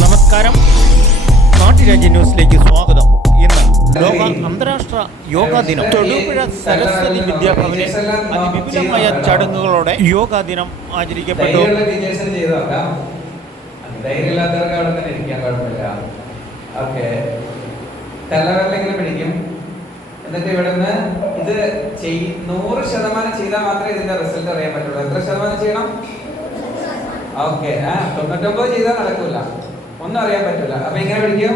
നമസ്കാരം, നാട്ടുരാജ്യ ന്യൂസിലേക്ക് സ്വാഗതം. ഇന്ന് ലോക അന്താരാഷ്ട്ര യോഗാ ദിനം. തൊടുപുഴ സരസ്വതി വിദ്യാഭവനിൽ അതിവിപുലമായ ചടങ്ങുകളോടെ യോഗാ ദിനം ആചരിക്കപ്പെട്ടു. പിടിക്കും. എന്നിട്ട് ഇവിടുന്ന് ഇത് 100% ചെയ്താൽ മാത്രമേ ഇതിന്റെ റിസൾട്ട് അറിയാൻ പറ്റുള്ളൂ. എത്ര ശതമാനം ചെയ്യണം? ഓക്കെ, 99 ചെയ്താൽ നടക്കൂല, ഒന്നും അറിയാൻ പറ്റൂല. അപ്പൊ ഇങ്ങനെ പിടിക്കും.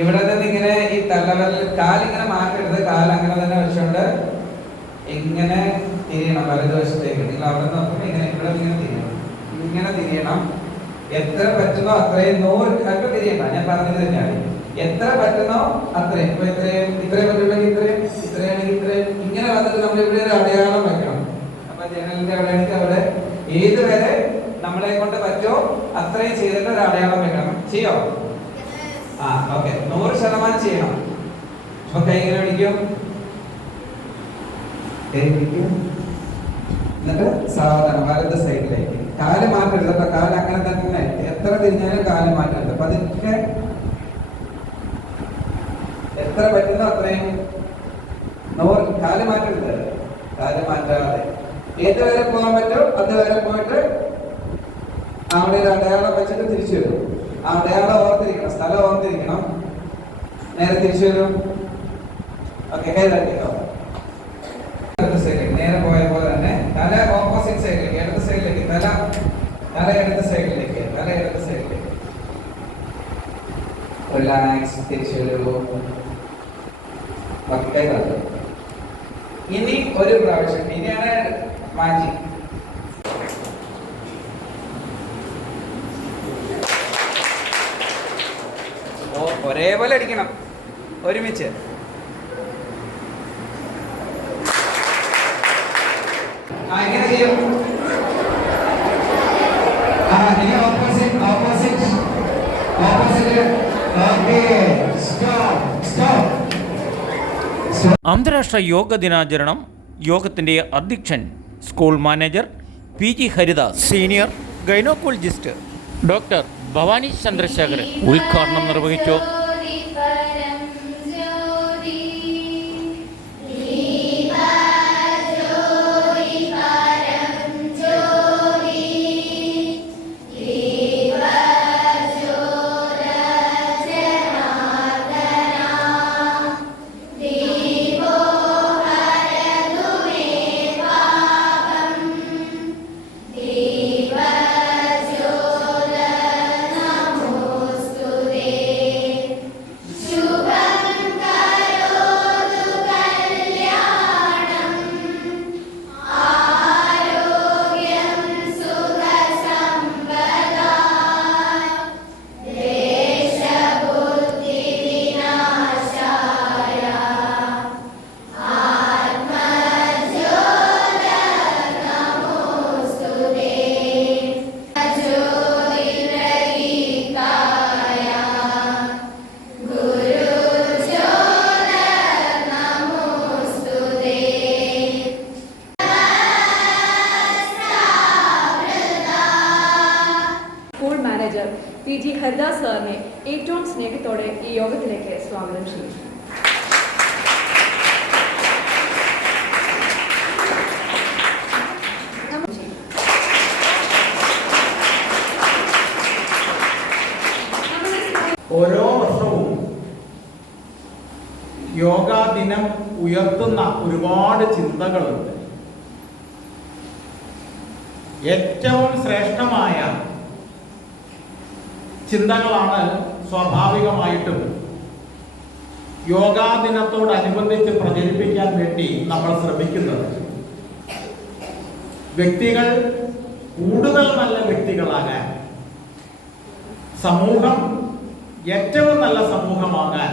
ഇവിടെ നിന്ന് ഇങ്ങനെ ഈ തലവരൽ കാലിങ്ങനെ മാറ്റരുത്, കാല് അങ്ങനെ തന്നെ വെച്ചുകൊണ്ട് ഇങ്ങനെ തിരിയണം വലതുവശത്തേക്ക്. നിങ്ങൾ അവിടെ നോക്കുമ്പോൾ ഇങ്ങനെ ഇവിടെ ഇങ്ങനെ തിരിയണം, ഇങ്ങനെ തിരിയണം. എത്ര പറ്റുന്നോ അത്രയും 100 അല്പം തിരിയണ്ട, ഞാൻ പറഞ്ഞത് തന്നെയാണ്. എത്ര പറ്റുന്നോ അത്രയും. ഇപ്പൊ ഇത്രയും പറ്റുമെങ്കിൽ ഇത്രയാണെങ്കിൽ ഇത്രയും ഇങ്ങനെ വന്നിട്ട് നമ്മൾ ഇവിടെ ഒരു അടയാളം വെക്കണം. അപ്പൊ ജനലിന്റെ അവിടെയാണെങ്കിൽ അവിടെ ഏതുവരെ നമ്മളെ കൊണ്ട് പറ്റോ അത്രയും ചെയ്തിട്ട് ഒരു അടയാളം വെക്കണം. ചെയ്യോ? ഓക്കെ, 100% ചെയ്യണം. അപ്പൊ കൈ ഇങ്ങനെ പിടിക്കും, എന്നിട്ട് സാവധാനം വലത് സൈഡിലേക്ക്. കാല് മാറ്റരുത് കേട്ടോ, കാല് അങ്ങനെ തന്നെ. എത്ര തിരിഞ്ഞാലും കാല് മാറ്റരുത്. പതുക്കെ എത്ര പറ്റുന്നോ അത്രയും. കാല് മാറ്റരുത്, കാല് മാറ്റാതെ ഏതുവരെ പോകാൻ പറ്റോ അതുവരെ പോയിട്ട് അവിടെ ഒരു അടയാളം വെച്ചിട്ട് തിരിച്ചു വരും. ആ അടയാളം ഓർത്തിരിക്കണം, സ്ഥലം ഓർത്തിരിക്കണം. നേരെ തിരിച്ചു വരും. ഓക്കെ, കൈ തട്ടിക്കോ. നേരെ പോയ പോലെ തന്നെ തല ഓപ്പോസിറ്റ് സൈഡിലേക്ക്, ഇടത് സൈഡിലേക്ക്. തല ഇടത് സൈഡിലേക്ക്, തല ഇടത് സൈഡിലേക്ക്. റിലാക്സ്, തിരിച്ചു വരൂ. ഓക്കെ, കൈ തട്ടും. ഇനി ഒരു പ്രാവശ്യം, ഇനിയാണ് മാജിക്. ഒരേപോലെ അടിക്കണം, ഒരുമിച്ച്. എങ്ങനെ ചെയ്യും? അന്താരാഷ്ട്ര യോഗ ദിനാചരണം യോഗത്തിൻ്റെ അധ്യക്ഷൻ school manager PG Haridas, senior gynaecologist doctor Bhavani Chandrashekhar ഉദ്ഘാടനം നിർവഹിച്ചു. PG ഹരിദാസ് സാറിനെ ഏറ്റവും സ്നേഹത്തോടെ ഈ യോഗത്തിലേക്ക് സ്വാഗതം ചെയ്യും. ഓരോ വർഷവും യോഗാ ദിനം ഉയർത്തുന്ന ഒരുപാട് ചിന്തകളുണ്ട്. ഏറ്റവും ശ്രേഷ്ഠമായ ചിന്തകളാണ് സ്വാഭാവികമായിട്ടും യോഗാ ദിനത്തോടനുബന്ധിച്ച് പ്രചരിപ്പിക്കാൻ വേണ്ടി നമ്മൾ ശ്രമിക്കുന്നത്. വ്യക്തികൾ കൂടുതൽ നല്ല വ്യക്തികളാകാൻ, സമൂഹം ഏറ്റവും നല്ല സമൂഹമാകാൻ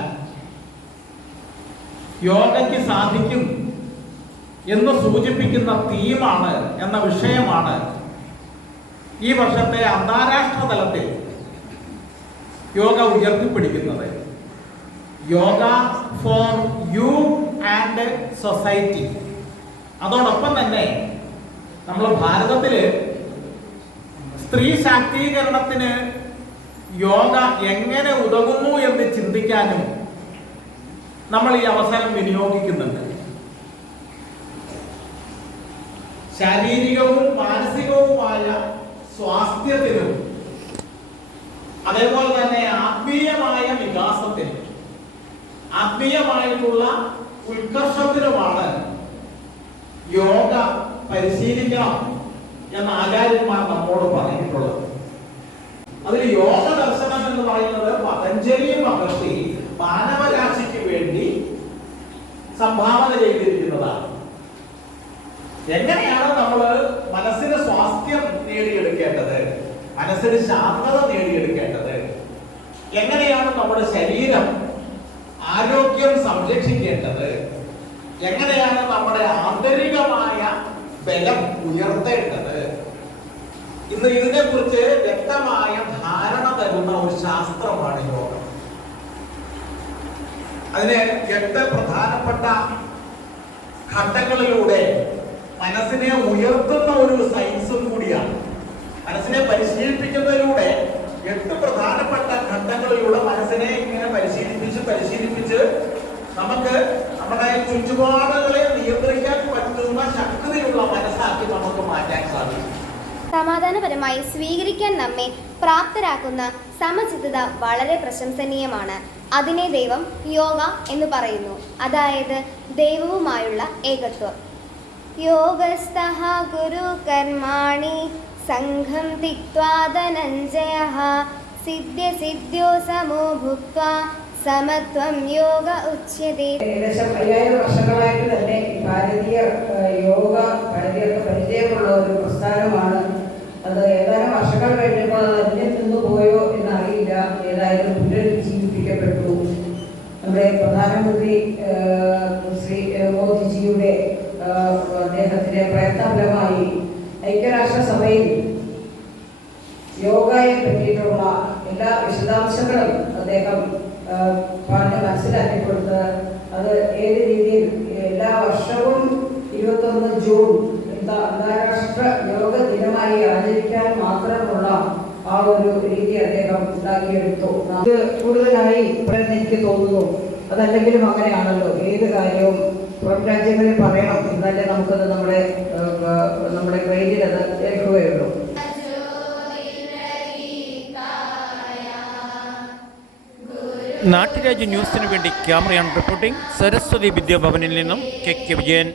യോഗയ്ക്ക് സാധിക്കും എന്ന് സൂചിപ്പിക്കുന്ന തീമാണ്, എന്ന വിഷയമാണ് ഈ വർഷത്തെ അന്താരാഷ്ട്ര തലത്തിൽ യോഗ ഉയർത്തിപ്പിടിക്കുന്നത്. Yoga for you and society. അതോടൊപ്പം തന്നെ നമ്മൾ ഭാരതത്തില് സ്ത്രീ ശാക്തീകരണത്തിന് യോഗ എങ്ങനെ ഉതകുന്നു എന്ന് ചിന്തിക്കാനും നമ്മൾ ഈ അവസരം വിനിയോഗിക്കുന്നുണ്ട്. ശാരീരികവും മാനസികവുമായ സ്വാസ്ഥ്യത്തിനും അതേപോലെ തന്നെ ആത്മീയമായ വികാസത്തിനും ആത്മീയമായിട്ടുള്ള ഉത്കർഷത്തിനുമാണ് യോഗ പരിശീലിക്കണം എന്ന് ആചാര്യന്മാർ നമ്മോട് പറഞ്ഞിട്ടുള്ളത്. അതിൽ യോഗ ദർശനം എന്ന് പറയുന്നത് പതഞ്ജലി മഹർഷി മാനവരാശിക്ക് വേണ്ടി സംഭാവന ചെയ്തിരിക്കുന്നതാണ്. എങ്ങനെയാണ് നമ്മൾ മനസ്സിന് സ്വാസ്ഥ്യം നേടിയെടുക്കേണ്ടത്, മനസ്സിന് ശാന്തത നേടിയെടുക്കേണ്ടത്, എങ്ങനെയാണ് നമ്മുടെ ശരീരം ആരോഗ്യം സംരക്ഷിക്കേണ്ടത്, എങ്ങനെയാണ് നമ്മുടെ ആന്തരികമായ ബലം ഉയർത്തേണ്ടത്, ഇന്ന് ഇതിനെ കുറിച്ച് വ്യക്തമായ ധാരണ തരുന്ന ഒരു ശാസ്ത്രമാണ് യോഗ. അതിന് 8 പ്രധാനപ്പെട്ട ഘട്ടങ്ങളിലൂടെ മനസ്സിനെ ഉയർത്തുന്ന ഒരു സയൻസും കൂടിയാണ്. മനസ്സിനെ പരിശീലിപ്പിക്കുന്നതിലൂടെ 8 പ്രധാനപ്പെട്ട ഘട്ടങ്ങളിലൂടെ മനസ്സിനെ ഇങ്ങനെ പരിശീലിപ്പിച്ച് നമുക്ക് നമ്മുടെ ചുറ്റുപാടുകളെ നിയന്ത്രിക്കാൻ പറ്റുന്ന ശക്തിയുള്ള മനസ്സാക്കി നമുക്ക് മാറ്റാൻ സാധിക്കും. സമാധാനപരമായി സ്വീകരിക്കാൻ നമ്മെ പ്രാപ്തരാക്കുന്ന സമചിത്തത വളരെ പ്രശംസനീയമാണ്. അതിനെ ദൈവം യോഗ എന്ന് പറയുന്നു, അതായത് ദൈവവുമായുള്ള ഏകത്വം. യോഗസ്ഥഃ ഗുരു കർമാണി സംഘം തിക്ത്വാ ധനഞ്ജയഃ സിദ്ധ്യോ സമോ ഭുക്ത്വാ സമത്വം യോഗ ഉച്യതേ. ഏകദേശം 5000 വർഷങ്ങളായിട്ട് തന്നെ ഭാരതീയ യോഗ ഭാരതീയർക്ക് പരിചയമുള്ള ഒരു പ്രസ്ഥാനമാണ്. അത് ഏതാനും വർഷങ്ങൾ കഴിഞ്ഞപ്പോൾ അത് അന്യം നിന്നു പോയോ എന്നറിയില്ല. ഏതായാലും പുനരുജ്ജീവിപ്പിക്കപ്പെട്ടു. നമ്മുടെ പ്രധാനമന്ത്രി ശ്രീ മോദിജിയുടെ അദ്ദേഹത്തിന്റെ പ്രയത്നഫലമായി ഐക്യരാഷ്ട്രസഭയിൽ യോഗയെ പറ്റിയിട്ടുള്ള എല്ലാ വിശദാംശങ്ങളും അദ്ദേഹം പറഞ്ഞ് മനസ്സിലാക്കി കൊടുത്ത് അത് ഏത് രീതിയിൽ എല്ലാ വർഷവും 21 ജൂൺ അന്താരാഷ്ട്ര യോഗ ദിനമായി ആചരിക്കാൻ മാത്രമുള്ള ആ ഒരു രീതി അദ്ദേഹം ഉണ്ടാക്കിയെടുത്തു. അത് കൂടുതലായി ഇപ്പോഴെന്ന് എനിക്ക് തോന്നുന്നു. അതല്ലെങ്കിലും അങ്ങനെയാണല്ലോ, ഏത് കാര്യവും പുറം രാജ്യങ്ങളിൽ പറയണം എന്നാലേ നമുക്കത് നമ്മുടെ കയ്യിൽ അത് ഏൽക്കുകയുള്ളൂ. നാട്ടുരാജ്യ ന്യൂസിനു വേണ്ടി ക്യാമറയാൻ റിപ്പോർട്ടിംഗ് സരസ്വതി വിദ്യാഭവനിൽ നിന്നും കെ വിജയൻ.